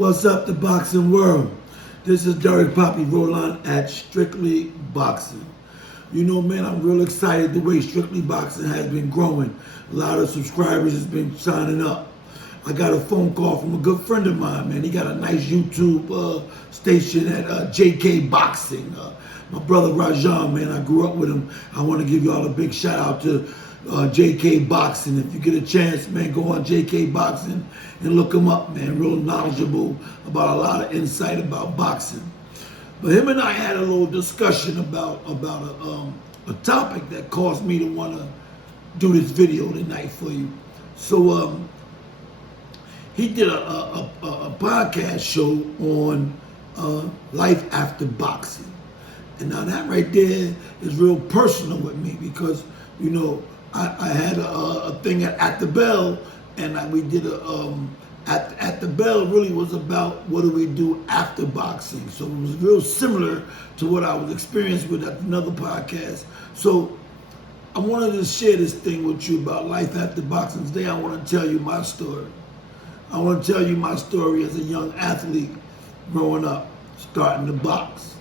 What's up, the boxing world? This is Derrick Poppy Rolon at Strictly Boxing. You know, man, I'm real excited the way Strictly Boxing has been growing. A lot of subscribers has been signing up. I got a phone call from a good friend of mine, man. He got a nice YouTube station at JK Boxing. My brother Rolon, man, I grew up with him. I want to give y'all a big shout out to JK Boxing. If you get a chance, man, go on JK Boxing and look him up, man. Real knowledgeable about a lot of insight about boxing. But him and I had a little discussion about a topic that caused me to want to do this video tonight for you. So he did a podcast show on life after boxing. And now that right there is real personal with me because, you know, I had a thing at the Bell, and we did at the Bell really was about what do we do after boxing. So it was real similar to what I was experiencing with another podcast. So I wanted to share this thing with you about life after boxing. Today I want to tell you my story. I want to tell you my story as a young athlete growing up, starting to box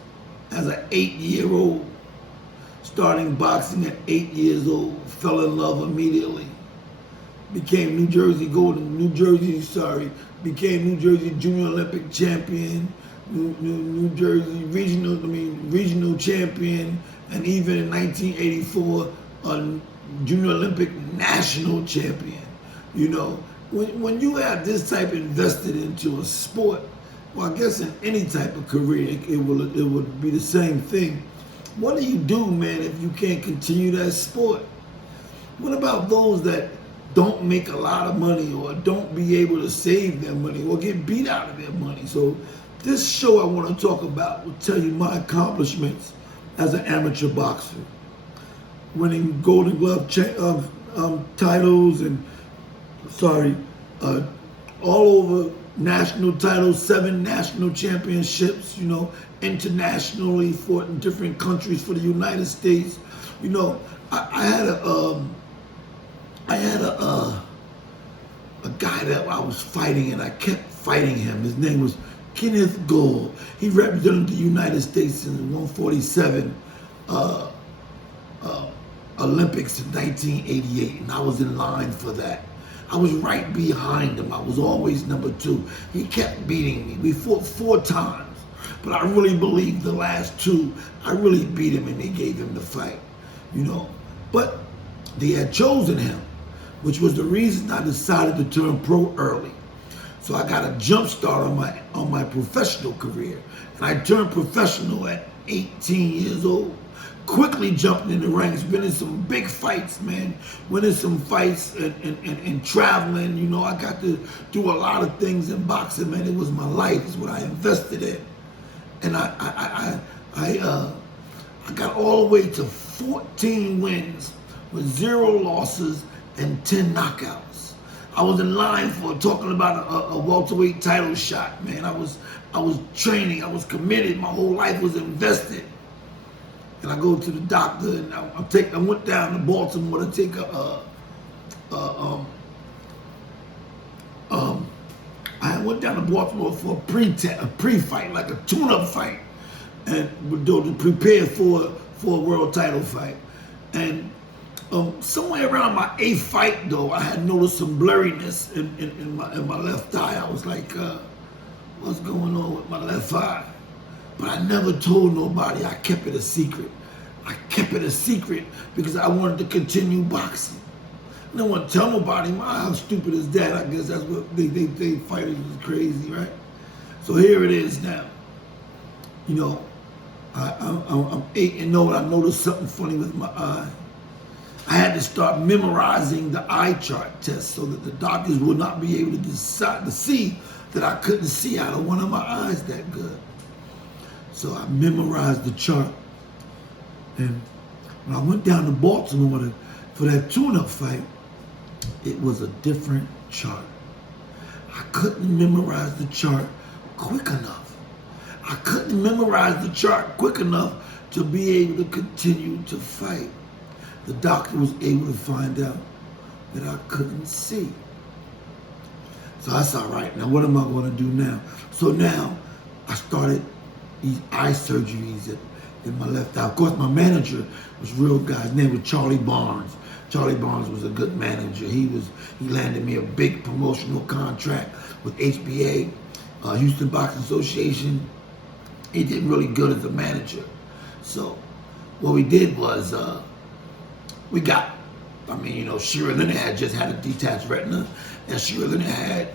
as an 8-year-old. Starting boxing at 8 years old, fell in love immediately. Became New Jersey Junior Olympic champion, New Jersey regional champion, and even in 1984, a Junior Olympic national champion. You know, when you have this type invested into a sport, well, I guess in any type of career, it would be the same thing. What do you do, man, if you can't continue that sport? What about those that don't make a lot of money or don't be able to save their money or get beat out of their money? So this show I want to talk about will tell you my accomplishments as an amateur boxer. Winning Golden Glove titles and, all over national titles, 7 national championships, you know, internationally, fought in different countries for the United States. You know, I had a guy that I was fighting, and I kept fighting him. His name was Kenneth Gold. He represented the United States in the 147 Olympics in 1988, and I was in line for that. I was right behind him. I was always number 2. He kept beating me. We fought 4 times, but I really believe the last 2, I really beat him and they gave him the fight, you know. But they had chosen him, which was the reason I decided to turn pro early. So I got a jump start on my professional career, and I turned professional at 18 years old. Quickly jumping in the ranks, winning some big fights, man. Winning some fights and traveling. You know, I got to do a lot of things in boxing, man. It was my life. It's what I invested in. And I got all the way to 14 wins with 0 losses and 10 knockouts. I was in line for talking about a welterweight title shot, man. I was training. I was committed. My whole life was invested. And I go to the doctor, and I went down to Baltimore to take I went down to Baltimore for a pre-fight, like a tune-up fight, and to prepare for a world title fight. And somewhere around my 8th fight, though, I had noticed some blurriness in my left eye. I was like, what's going on with my left eye? But I never told nobody. I kept it a secret. I kept it a secret because I wanted to continue boxing. I didn't want to tell nobody. How stupid is that? I guess that's what they fighters is crazy, right? So here it is now. You know, I'm 8-0 and I noticed something funny with my eye. I had to start memorizing the eye chart test so that the doctors would not be able to decide to see that I couldn't see out of one of my eyes that good. So I memorized the chart. And when I went down to Baltimore for that tune-up fight, it was a different chart. I couldn't memorize the chart quick enough. I couldn't memorize the chart quick enough to be able to continue to fight. The doctor was able to find out that I couldn't see. So So that's all right. Now what am I going to do now? So now I started these eye surgeries in my left eye. Of course, my manager was a real guy. His name was Charlie Barnes. Charlie Barnes was a good manager. He landed me a big promotional contract with HBA, Houston Boxing Association. He did really good as a manager. So what we did was Sheila Leonard had just had a detached retina, and Sheila Leonard had,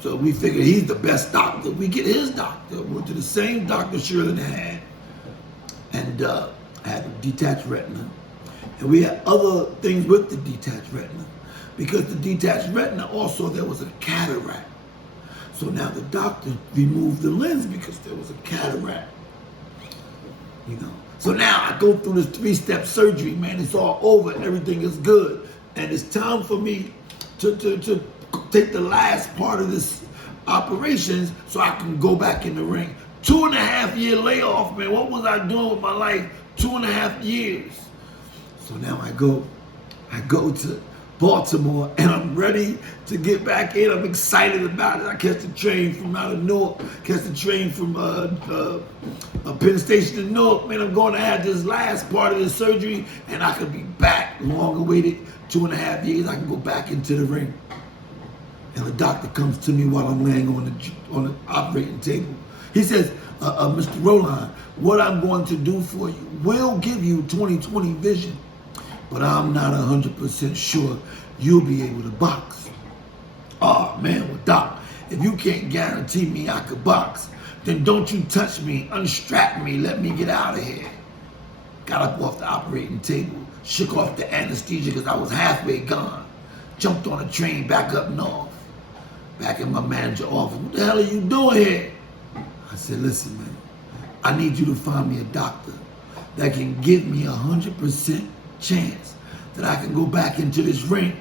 so we figured he's the best doctor. We get his doctor. Went to the same doctor Sheila Leonard had, and had a detached retina. And we had other things with the detached retina, because the detached retina also, there was a cataract. So now the doctor removed the lens because there was a cataract. So now I go through this 3-step surgery, man. It's all over. Everything is good. And it's time for me to take the last part of this operations so I can go back in the ring. 2.5-year layoff, man. What was I doing with my life? 2.5 years. So now I go to Baltimore, and I'm ready to get back in. I'm excited about it. I catch the train from out of Newark, catch the train from Penn Station in Newark. Man, I'm going to have this last part of the surgery, and I could be back. Long awaited 2.5 years, I can go back into the ring. And the doctor comes to me while I'm laying on the operating table. He says, Mr. Rolon, what I'm going to do for you will give you 20/20 vision, but I'm not 100% sure you'll be able to box. Oh man, well doc, if you can't guarantee me I could box, then don't you touch me, unstrap me, let me get out of here. Got up off the operating table, shook off the anesthesia because I was halfway gone, jumped on a train back up north, back in my manager's office. What the hell are you doing here? I said, listen man, I need you to find me a doctor that can give me 100% chance that I can go back into this ring.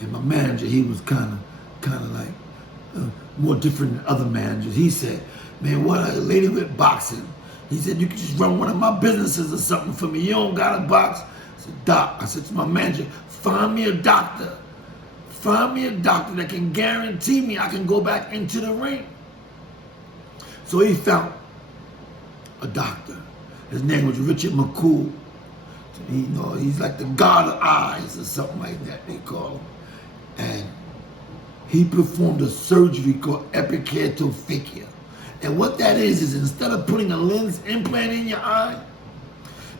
And my manager, he was kind of like more different than other managers. He said, man, what a lady with boxing. He said, you can just run one of my businesses or something for me. You don't got to box. I said, doc, I said to my manager, find me a doctor. Find me a doctor that can guarantee me I can go back into the ring. So he found a doctor. His name was Richard McCool. He's like the god of eyes or something like that, they call him. And he performed a surgery called epikeratophobia. And what that is instead of putting a lens implant in your eye,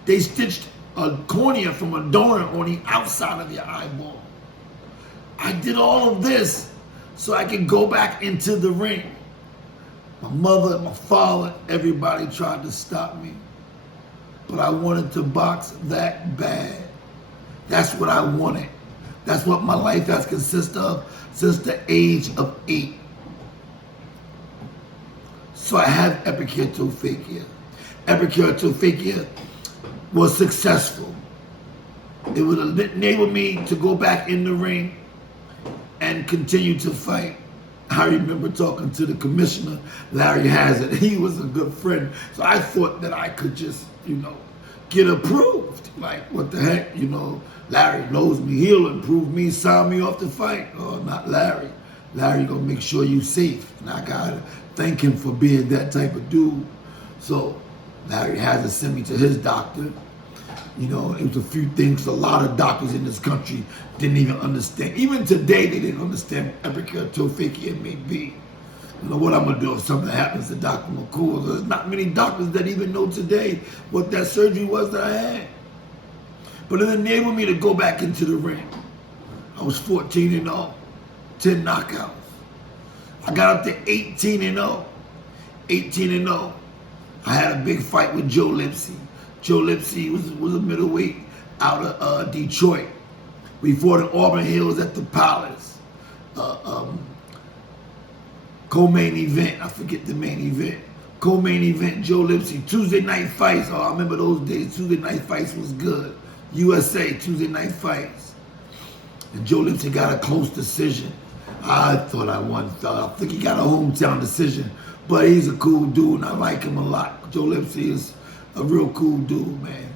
they stitched a cornea from a donor on the outside of your eyeball. I did all of this so I could go back into the ring. My mother, my father, everybody tried to stop me. But I wanted to box that bad. That's what I wanted. That's what my life has consisted of since the age of 8. So I have epikeratophobia. Epikeratophobia was successful. It would enable me to go back in the ring and continue to fight. I remember talking to the commissioner, Larry Hazard. He was a good friend. So I thought that I could just, get approved. Like, what the heck, Larry knows me. He'll approve me, sign me off to fight. Oh, not Larry. Larry gonna make sure you safe. And I gotta thank him for being that type of dude. So Larry Hazard sent me to his doctor. It was a few things a lot of doctors in this country didn't even understand. Even today, they didn't understand epikeratophobia may be. What I'm gonna do if something happens to Dr. McCool? There's not many doctors that even know today what that surgery was that I had. But it enabled me to go back into the ring. I was 14-0, 10 knockouts. I got up to 18-0. 18-0. I had a big fight with Joe Lipsy. Joe Lipsy was a middleweight out of Detroit. We fought in Auburn Hills at the Palace. Co-main event, I forget the main event. Co-main event, Joe Lipsy. Tuesday night fights, I remember those days. Tuesday night fights was good. USA, Tuesday night fights. And Joe Lipsy got a close decision. I thought I won. I think he got a hometown decision. But he's a cool dude, and I like him a lot. Joe Lipsy is a real cool dude, man.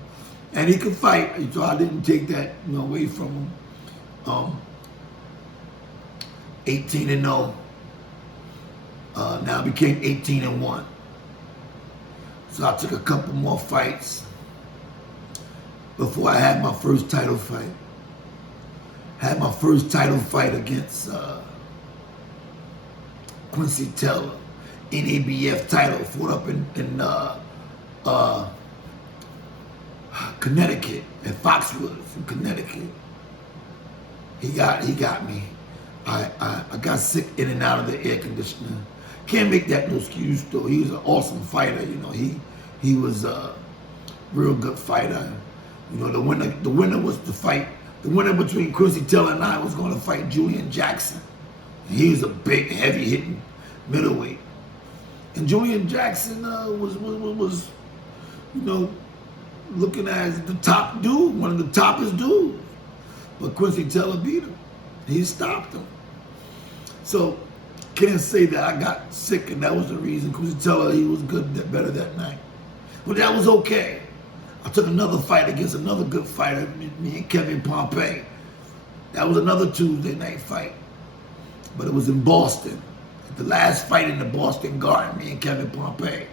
And he could fight, so I didn't take that away from him. 18-0. Now I became 18-1. So I took a couple more fights before I had my first title fight. Had my first title fight against Quincy Taylor, NABF title, fought up in Connecticut, at Foxwoods in Connecticut. He got me. I got sick in and out of the air conditioner. Can't make that no excuse though. He was an awesome fighter, you know. He was a real good fighter. You know, the winner was the fight. The winner between Quincy Taylor and I was going to fight Julian Jackson. And he was a big, heavy-hitting middleweight. And Julian Jackson was you know, looking as the top dude, one of the toppest dudes. But Quincy Taylor beat him. He stopped him. So can't say that I got sick and that was the reason. Quincy Taylor, he was good, better that night. But that was okay. I took another fight against another good fighter, me and Kevin Pompey. That was another Tuesday night fight. But it was in Boston. The last fight in the Boston Garden, me and Kevin Pompey.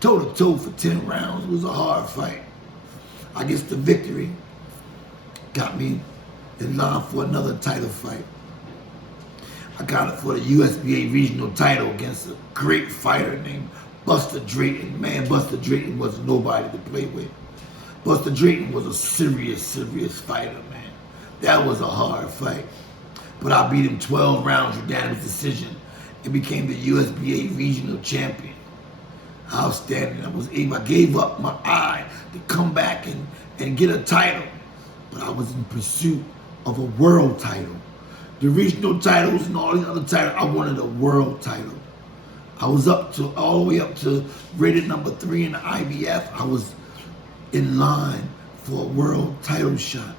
Toe-to-toe for 10 rounds. It was a hard fight. I guess the victory got me in line for another title fight. I got it for the USBA regional title against a great fighter named Buster Drayton. Man, Buster Drayton was nobody to play with. Buster Drayton was a serious fighter, man. That was a hard fight. But I beat him 12 rounds, unanimous decision, and became the USBA regional champion. Outstanding. I gave up my eye to come back and get a title. But I was in pursuit of a world title. The regional titles and all these other titles, I wanted a world title. I was all the way up to rated number 3 in the IBF. I was in line for a world title shot.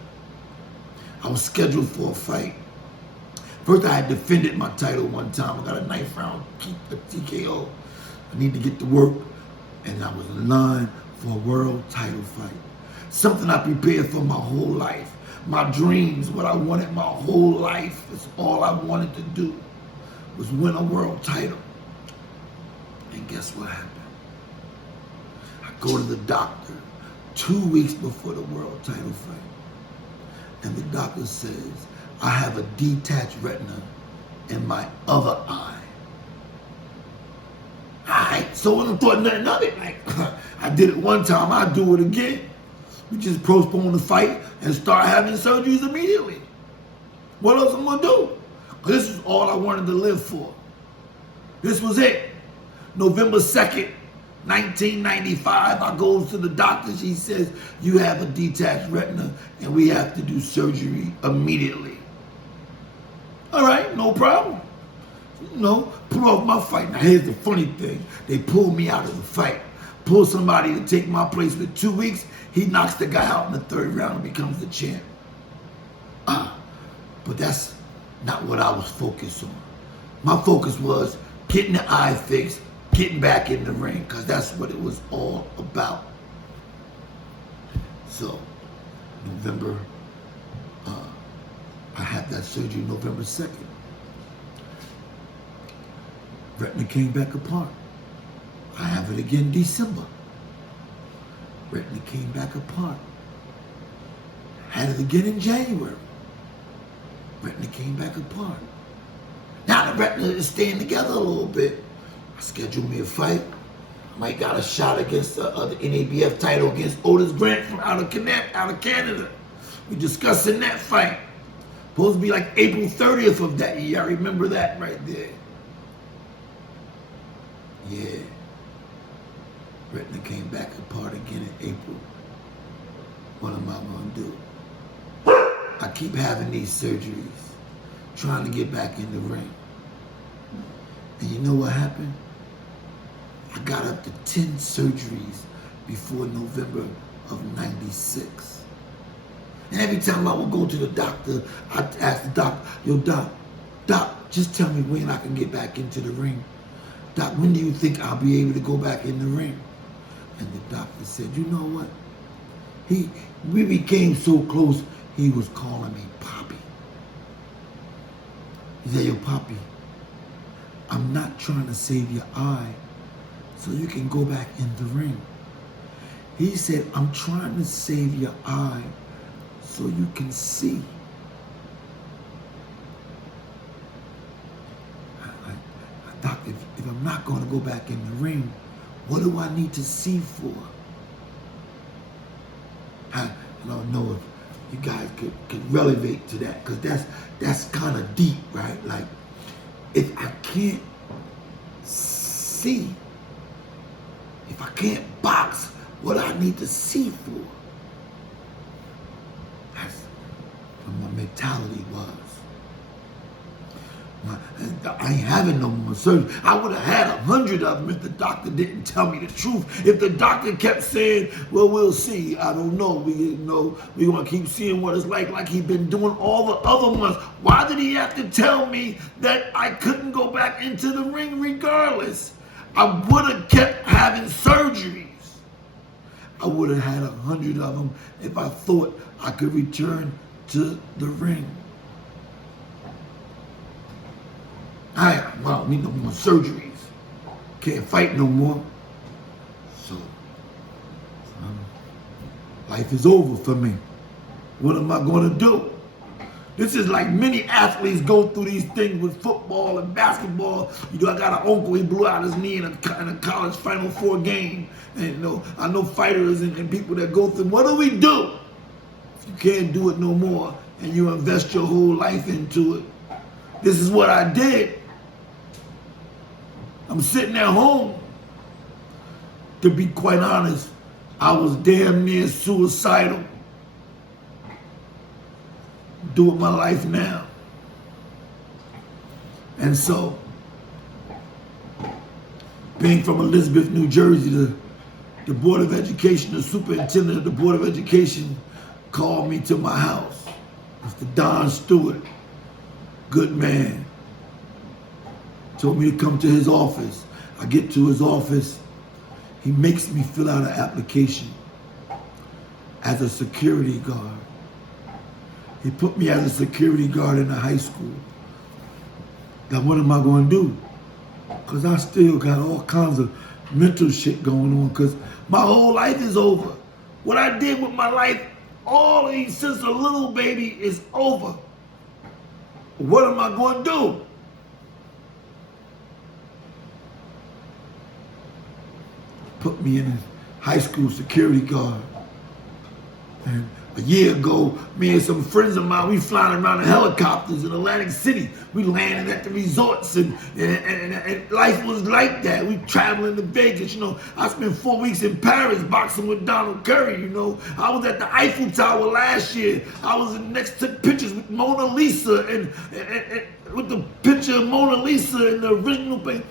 I was scheduled for a fight. First, I had defended my title one time. I got a 9th round TKO. I need to get to work, and I was in line for a world title fight. Something I prepared for my whole life. My dreams, what I wanted my whole life, is all I wanted to do was win a world title. And guess what happened? I go to the doctor 2 weeks before the world title fight. And the doctor says, I have a detached retina in my other eye. Alright, so I thought nothing of it. Like, I did it one time, I'll do it again. We just postpone the fight and start having surgeries immediately. What else am I gonna do? This is all I wanted to live for. This was it. November 2nd, 1995, I goes to the doctor. She says, you have a detached retina and we have to do surgery immediately. All right, no problem. You know, put off my fight. Now here's the funny thing. They pulled me out of the fight. Pull somebody to take my place with 2 weeks. He knocks the guy out in the 3rd round and becomes the champ. But that's not what I was focused on. My focus was getting the eye fixed, getting back in the ring, because that's what it was all about. So, November, I had that surgery November 2nd. Retina came back apart. I have it again December. Retina came back apart. Had it again in January. Retina came back apart. Now the retina is staying together a little bit. I scheduled me a fight. I might got a shot against the NABF title against Otis Grant from out of Canada. We discussing that fight. Supposed to be like April 30th of that year. I remember that right there. Yeah. Retina came back apart again in April. What am I going to do? I keep having these surgeries, trying to get back in the ring. And you know what happened? I got up to 10 surgeries before November of 96. And every time I would go to the doctor, I'd ask the doctor, yo, doc, just tell me when I can get back into the ring. Doc, when do you think I'll be able to go back in the ring? And the doctor said, you know what? We became so close, he was calling me Poppy. He said, yo, Poppy, I'm not trying to save your eye so you can go back in the ring. He said, I'm trying to save your eye so you can see. Doc, if I'm not going to go back in the ring, what do I need to see for? I don't know if you guys could relevate to that, because that's kind of deep, right? Like, if I can't see, if I can't box, what I need to see for? That's what my mentality was. I ain't having no more surgery. I would have had 100 of them if the doctor didn't tell me the truth. If the doctor kept saying, well, we'll see. I don't know. We're going to keep seeing what it's like he's been doing all the other months. Why did he have to tell me that I couldn't go back into the ring regardless? I would have kept having surgeries. I would have had 100 of them if I thought I could return to the ring. I don't need no more surgeries. Can't fight no more. So, life is over for me. What am I going to do? This is like many athletes go through these things with football and basketball. I got an uncle, he blew out his knee in a college Final Four game. And I know fighters and people that go through. What do we do if you can't do it no more and you invest your whole life into it? This is what I did. I'm sitting at home. To be quite honest, I was damn near suicidal. Doing my life now. And so, being from Elizabeth, New Jersey, the Board of Education, the superintendent of the Board of Education called me to my house. Mr. Don Stewart, good man. Told me to come to his office. I get to his office. He makes me fill out an application as a security guard. He put me as a security guard in the high school. Now what am I going to do? Because I still got all kinds of mental shit going on, because my whole life is over. What I did with my life, since a little baby, is over. What am I going to do? Put me in a high school security guard. And a year ago, me and some friends of mine, we flying around in helicopters in Atlantic City. We landed at the resorts, and life was like that. We traveling to Vegas, I spent 4 weeks in Paris boxing with Donald Curry, I was at the Eiffel Tower last year. I was next to pictures with Mona Lisa, and with the picture of Mona Lisa in the original thing.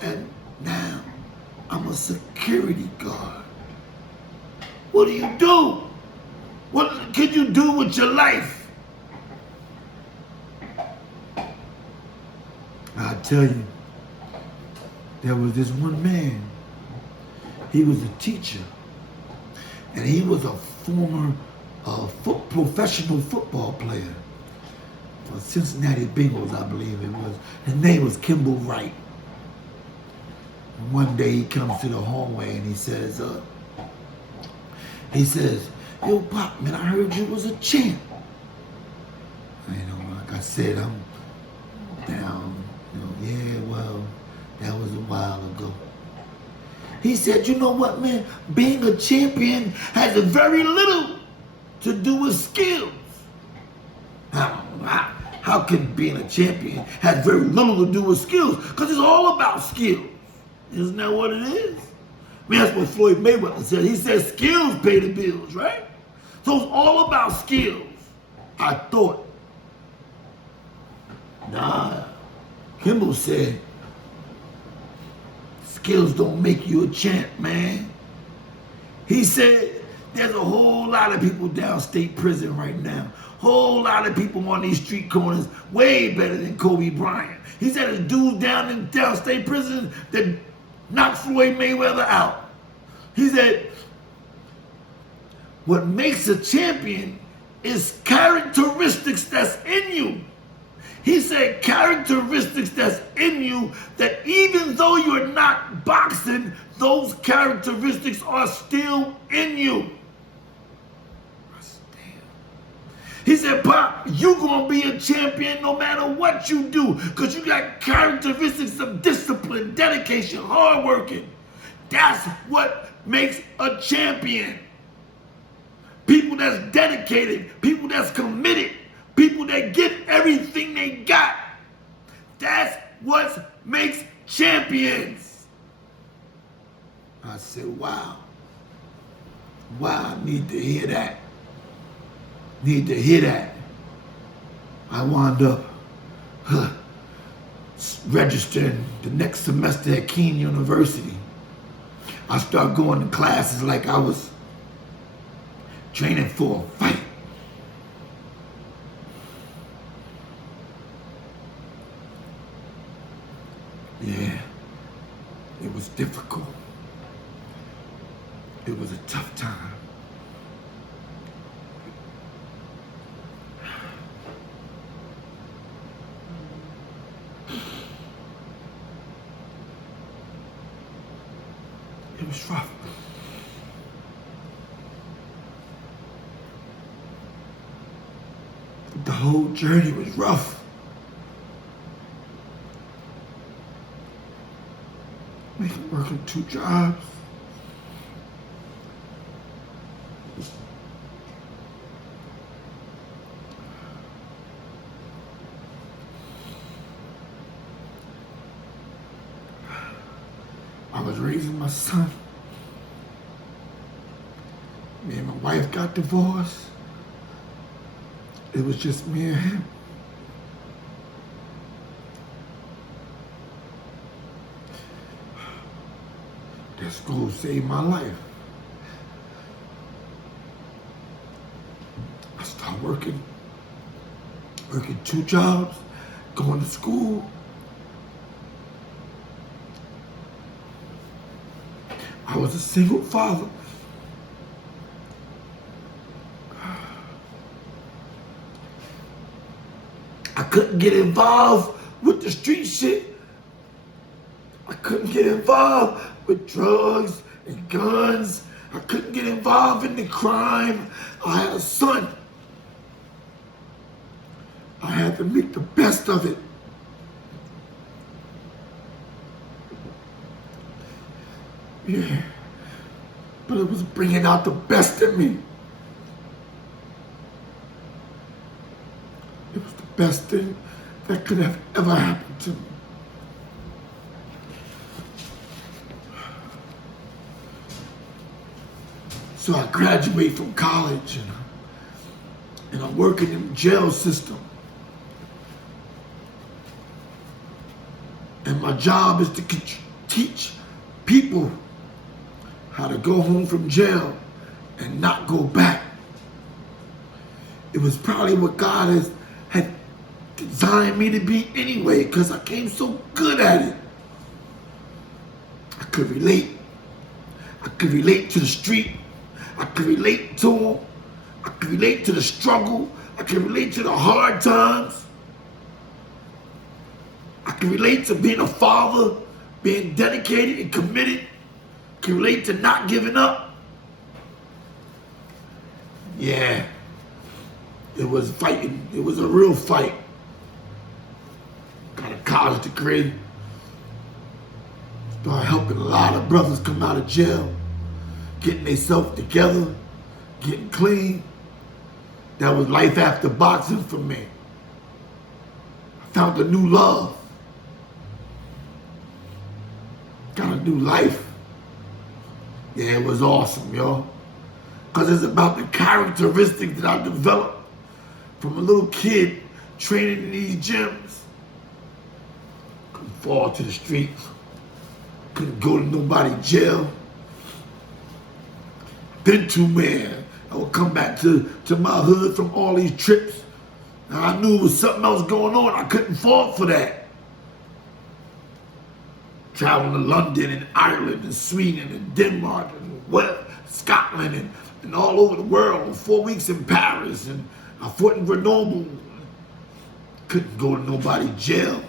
And now, I'm a security guard. What do you do? What can you do with your life? I tell you, there was this one man. He was a teacher, and he was a former professional football player for Cincinnati Bengals, I believe it was. His name was Kimball Wright. One day he comes to the hallway and he says, yo, Pop, man, I heard you was a champ. Like I said, I'm down. Yeah, well, that was a while ago. He said, you know what, man? Being a champion has very little to do with skills. How can being a champion have very little to do with skills? Because it's all about skills. Isn't that what it is? That's what Floyd Mayweather said. He said skills pay the bills, right? So it's all about skills. I thought. Nah. Kimball said, skills don't make you a champ, man. He said, there's a whole lot of people downstate prison right now. Whole lot of people on these street corners way better than Kobe Bryant. He said there's dudes down in downstate prison that knocked Floyd Mayweather out. He said, what makes a champion is characteristics that's in you. He said characteristics that's in you that even though you're not boxing, those characteristics are still in you. He said, Pop, you gonna be a champion no matter what you do, because you got characteristics of discipline, dedication, hard working. That's what makes a champion. People that's dedicated, people that's committed, people that give everything they got. That's what makes champions. I said, wow. Wow, I need to hear that. Need to hear that. I wound up registering the next semester at Keene University. I started going to classes like I was training for a fight. Yeah, it was difficult. It was a tough time. It was rough. The whole journey was rough. Working 2 jobs. I was raising my son. Me and my wife got divorced. It was just me and him. That school saved my life. I started working 2 jobs, going to school. I was a single father. I couldn't get involved with the street shit. I couldn't get involved with drugs and guns. I couldn't get involved in the crime. I had a son. I had to make the best of it. Yeah, but it was bringing out the best in me. It was the best thing that could have ever happened to me. So I graduate from college and I'm working in the jail system. And my job is to teach people how to go home from jail and not go back. It was probably what God had designed me to be anyway, because I came so good at it. I could relate. I could relate to the street. I could relate to them. I could relate to the struggle. I could relate to the hard times. I could relate to being a father, being dedicated and committed. I could relate to not giving up. Yeah, it was fighting. It was a real fight. Got a college degree. Started helping a lot of brothers come out of jail, getting themselves together, getting clean. That was life after boxing for me. I found a new love. Got a new life. Yeah, it was awesome, y'all. Because it's about the characteristics that I developed from a little kid training in these gyms. Couldn't fall to the streets. Couldn't go to nobody's jail. Been to man. I would come back to my hood from all these trips. And I knew it was something else going on. I couldn't fall for that. Traveling to London and Ireland and Sweden and Denmark and Scotland and all over the world. 4 weeks in Paris, and I fought in Grenoble. Couldn't go to nobody's jail.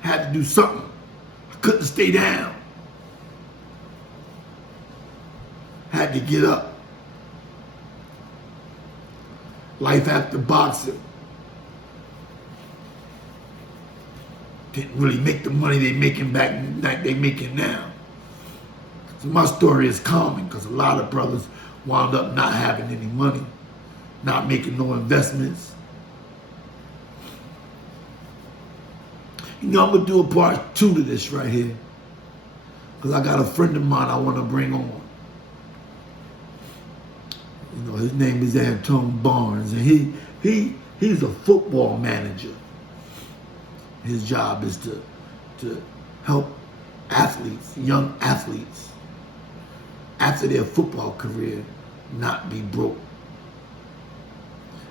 Had to do something. I couldn't stay down. Had to get up. Life after boxing. Didn't really make the money they making back like they making now. So my story is common because a lot of brothers wound up not having any money, not making no investments. You know, I'm going to do a part 2 to this right here because I got a friend of mine I want to bring on. You know, his name is Anton Barnes, and he's a football manager. His job is to help athletes, young athletes, after their football career, not be broke.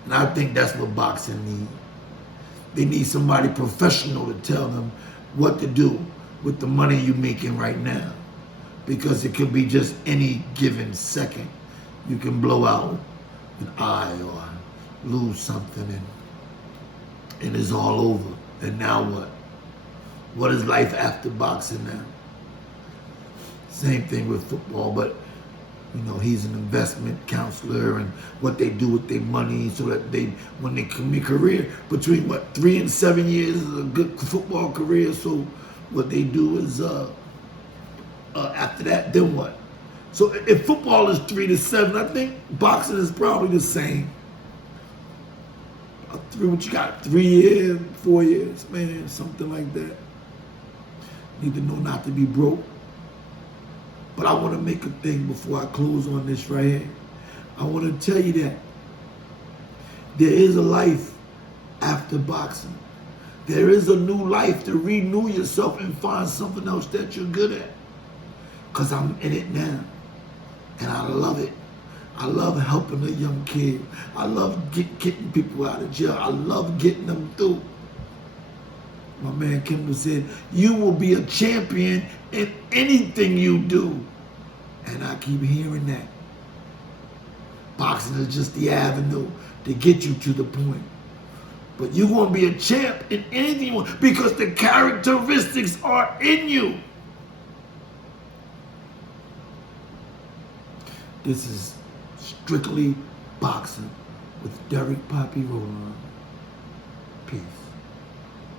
And I think that's what boxing needs. They need somebody professional to tell them what to do with the money you're making right now. Because it could be just any given second. You can blow out an eye or lose something and it's all over. And now what? What is life after boxing now? Same thing with football, but you know, he's an investment counselor and what they do with their money so that they, when they commit career, between 3 and 7 years is a good football career. So what they do is after that, then what? So if football is 3 to 7, I think boxing is probably the same. What you got? 3 years, 4 years, man, something like that. Need to know not to be broke. But I want to make a thing before I close on this right here. I want to tell you that there is a life after boxing. There is a new life to renew yourself and find something else that you're good at. Because I'm in it now. And I love it. I love helping a young kid. I love getting people out of jail. I love getting them through. My man Kimball said, you will be a champion in anything you do. And I keep hearing that. Boxing is just the avenue to get you to the point. But you're going to be a champ in anything you want because the characteristics are in you. This is Strictly Boxing with Derrick Poppy Rolon. Peace.